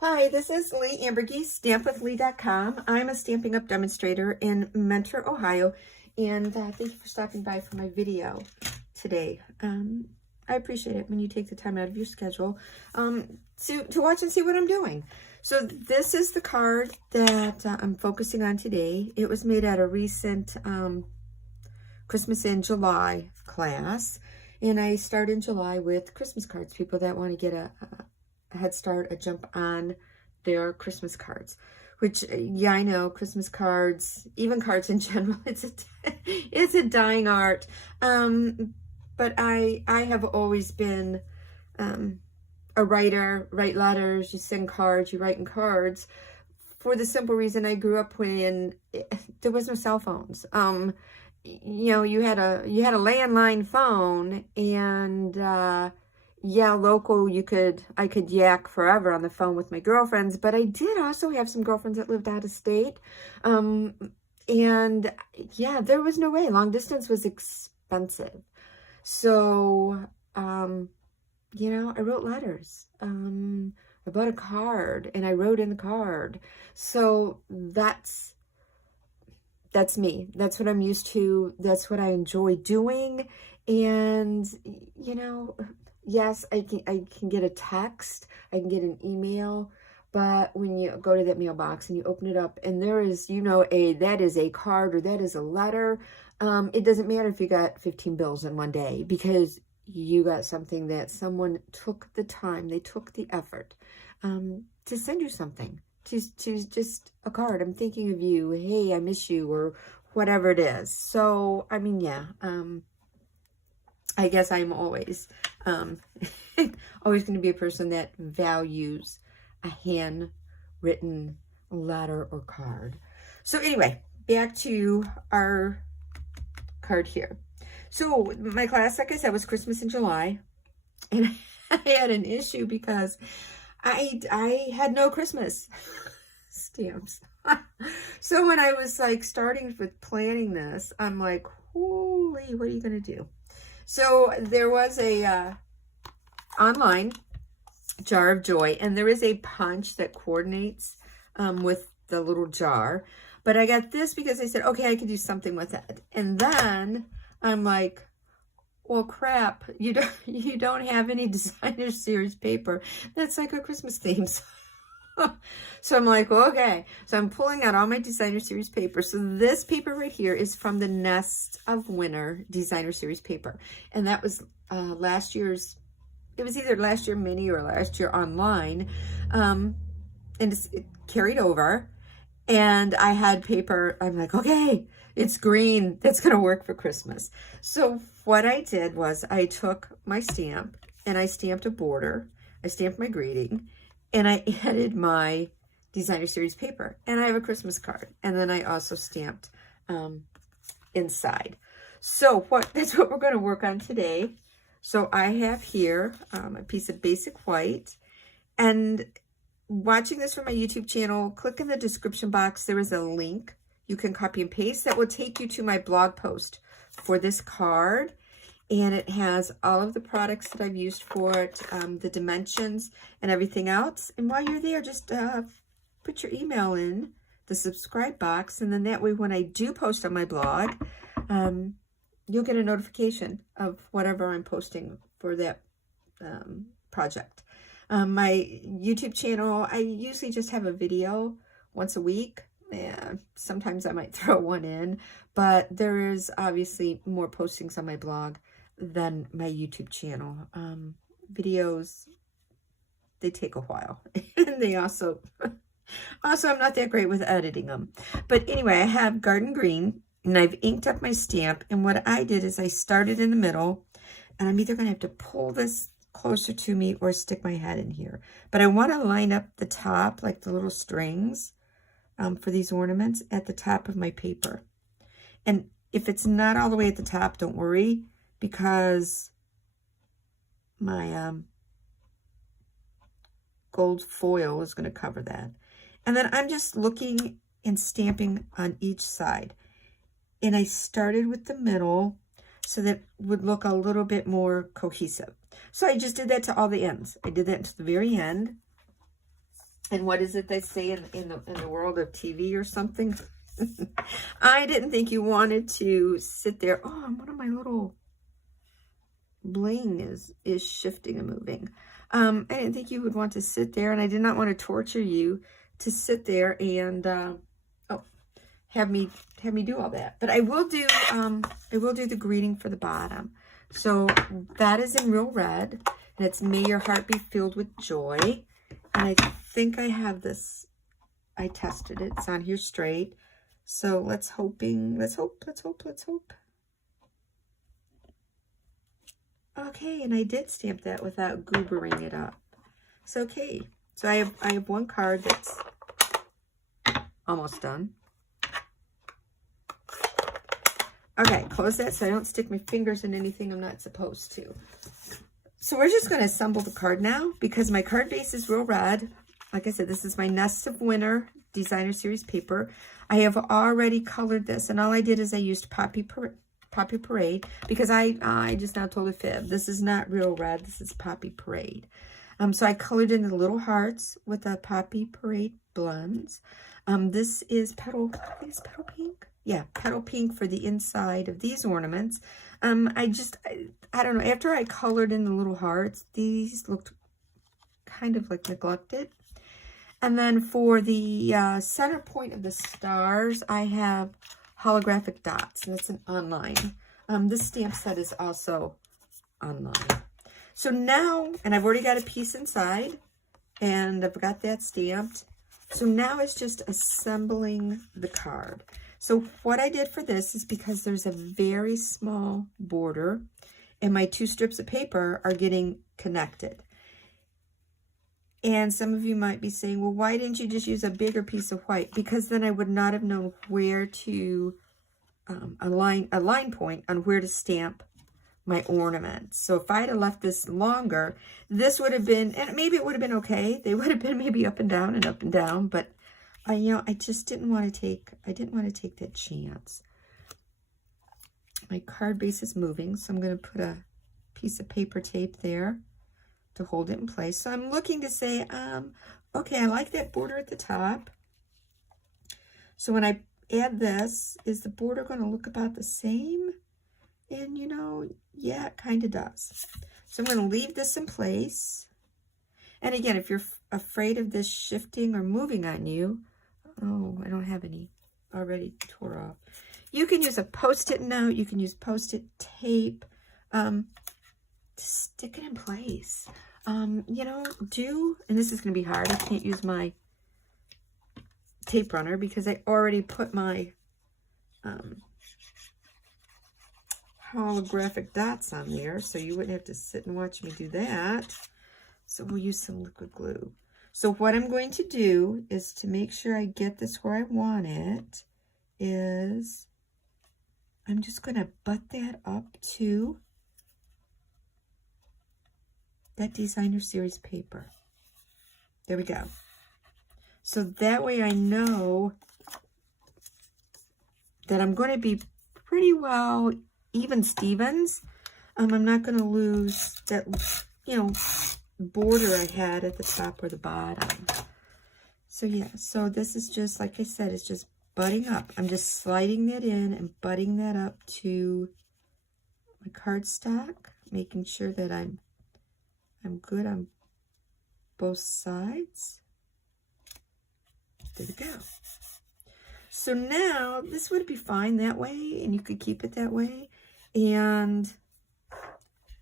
Hi, this is Leigh Ambergy, stampwithleigh.com. I'm a Stampin' Up demonstrator in Mentor, Ohio, and thank you for stopping by for my video today. I appreciate it when you take the time out of your schedule to watch and see what I'm doing. So this is the card that I'm focusing on today. It was made at a recent Christmas in July class, and I start in July with Christmas cards, people that want to get a head start, a jump on their Christmas cards, which, yeah, I know Christmas cards, even cards in general, it's a dying art. But I have always been a writer, write letters, you send cards, you write in cards, for the simple reason I grew up when there was no cell phones. You know, you had a landline phone, and yeah, local, I could yak forever on the phone with my girlfriends, but I did also have some girlfriends that lived out of state. And yeah, there was no way. Long distance was expensive. So, you know, I wrote letters. I bought a card and I wrote in the card. So that's me. That's what I'm used to. That's what I enjoy doing. And, you know, yes, I can get a text, I can get an email, but when you go to that mailbox and you open it up and there is, you know, that is a card or that is a letter, it doesn't matter if you got 15 bills in one day, because you got something that someone took the time, they took the effort to send you something, to just a card. I'm thinking of you, hey, I miss you, or whatever it is. So, I mean, yeah, I guess I'm always always going to be a person that values a handwritten letter or card. So anyway, back to our card here. So my class, like I said, was Christmas in July, and I had an issue because I had no Christmas stamps. So when I was like starting with planning this, I'm like, holy, what are you going to do? So there was a online jar of joy, and there is a punch that coordinates with the little jar. But I got this because I said, okay, I could do something with it. And then I'm like, well, crap, you don't have any designer series paper that's like a Christmas theme. So I'm like, okay. So I'm pulling out all my designer series paper. So this paper right here is from the Nest of Winter designer series paper. And that was last year's, it was either last year mini or last year online. And it carried over. And I had paper, I'm like, okay, it's green. That's going to work for Christmas. So what I did was I took my stamp and I stamped a border. I stamped my greeting. And I added my designer series paper, and I have a Christmas card. And then I also stamped inside. So that's what we're going to work on today. So I have here a piece of basic white, and watching this from my YouTube channel, click in the description box. There is a link you can copy and paste that will take you to my blog post for this card. And it has all of the products that I've used for it, the dimensions and everything else. And while you're there, just put your email in the subscribe box. And then that way, when I do post on my blog, you'll get a notification of whatever I'm posting for that project. My YouTube channel, I usually just have a video once a week. Yeah, sometimes I might throw one in, but there is obviously more postings on my blog than my YouTube channel. Videos, they take a while. And they also I'm not that great with editing them. But anyway, I have garden green, and I've inked up my stamp. And what I did is I started in the middle, and I'm either going to have to pull this closer to me or stick my head in here. But I want to line up the top, like the little strings for these ornaments at the top of my paper. And if it's not all the way at the top, don't worry, because my gold foil is going to cover that. And then I'm just looking and stamping on each side. And I started with the middle so that it would look a little bit more cohesive. So I just did that to all the ends. I did that to the very end. And what is it they say in the world of TV or something? I didn't think you wanted to sit there. Oh, one of my little bling is shifting and moving. I didn't think you would want to sit there, and I did not want to torture you to sit there and have me do all that. But I will do the greeting for the bottom. So that is in real red, and it's "May your heart be filled with joy." And I think I have this. I tested it. It's on here straight. So let's hope. Okay, and I did stamp that without goobering it up. So okay. So I have one card that's almost done. Okay, close that so I don't stick my fingers in anything I'm not supposed to. So we're just going to assemble the card now because my card base is real red. Like I said, this is my Nest of Winter Designer Series paper. I have already colored this, and all I did is I used Poppy Parade because I just now told a fib. This is not real red. This is Poppy Parade. So I colored in the little hearts with the Poppy Parade blends. This is petal pink. Yeah, petal pink for the inside of these ornaments. I don't know. After I colored in the little hearts, these looked kind of like neglected. And then for the center point of the stars, I have holographic dots, and it's an online. This stamp set is also online. So now, and I've already got a piece inside, and I've got that stamped. So now it's just assembling the card. So what I did for this is because there's a very small border, and my two strips of paper are getting connected. And some of you might be saying, well, why didn't you just use a bigger piece of white? Because then I would not have known where to a line point on where to stamp my ornaments. So if I had left this longer, this would have been, and maybe it would have been okay. They would have been maybe up and down, but I just didn't want to take, that chance. My card base is moving, so I'm going to put a piece of paper tape there to hold it in place. So I'm looking to say, okay, I like that border at the top. So when I add this, is the border going to look about the same? And yeah, it kind of does. So I'm going to leave this in place. And again, if you're afraid of this shifting or moving on you, oh, I don't have any already tore off. You can use a Post-it note. You can use Post-it tape to stick it in place. And this is going to be hard. I can't use my tape runner because I already put my holographic dots on there, so you wouldn't have to sit and watch me do that. So we'll use some liquid glue. So what I'm going to do is, to make sure I get this where I want it, is I'm just going to butt that up to that Designer Series paper. There we go. So that way I know that I'm going to be pretty well even Stevens. I'm not going to lose that, border I had at the top or the bottom. So yeah, so this is just, like I said, it's just butting up. I'm just sliding that in and butting that up to my cardstock, making sure that I'm good on both sides. There we go. So now this would be fine that way, and you could keep it that way. And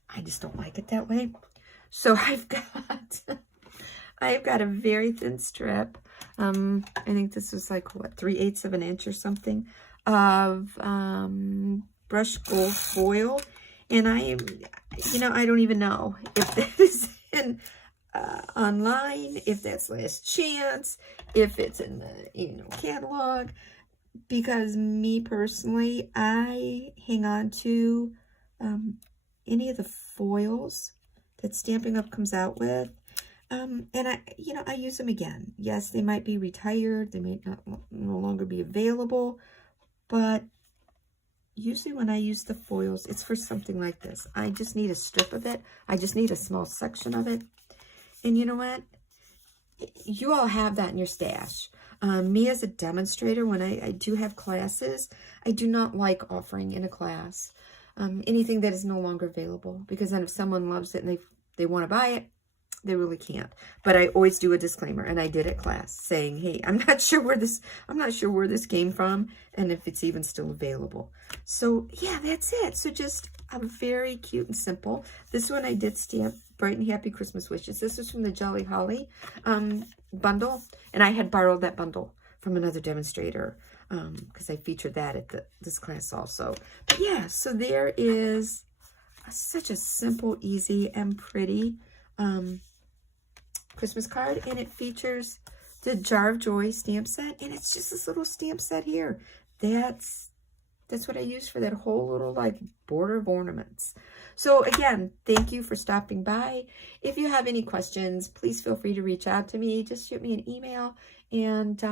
I just don't like it that way. So I've got a very thin strip. I think this was like, what, 3/8 of an inch or something of brushed gold foil. And I don't even know if that is in online, if that's Last Chance, if it's in the catalog, because me personally, I hang on to any of the foils that Stampin' Up comes out with, and I use them again. Yes, they might be retired, they may no longer be available, but usually when I use the foils, it's for something like this. I just need a strip of it. I just need a small section of it. And you know what? you all have that in your stash. Me as a demonstrator, when I do have classes, I do not like offering in a class anything that is no longer available, because then if someone loves it and they want to buy it, they really can't. But I always do a disclaimer, and I did at class, saying, hey, I'm not sure where this came from and if it's even still available. So yeah, that's it. So just very cute and simple. This one I did stamp Bright and Happy Christmas Wishes. This is from the Jolly Holly bundle, and I had borrowed that bundle from another demonstrator because I featured that at this class also. But yeah, so there is such a simple, easy, and pretty Christmas card, and it features the Jar of Joy stamp set, and it's just this little stamp set here. That's what I use for that whole little like border of ornaments. So again, thank you for stopping by. If you have any questions, please feel free to reach out to me. Just shoot me an email, and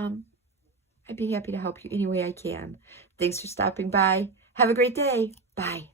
I'd be happy to help you any way I can. Thanks for stopping by. Have a great day. Bye.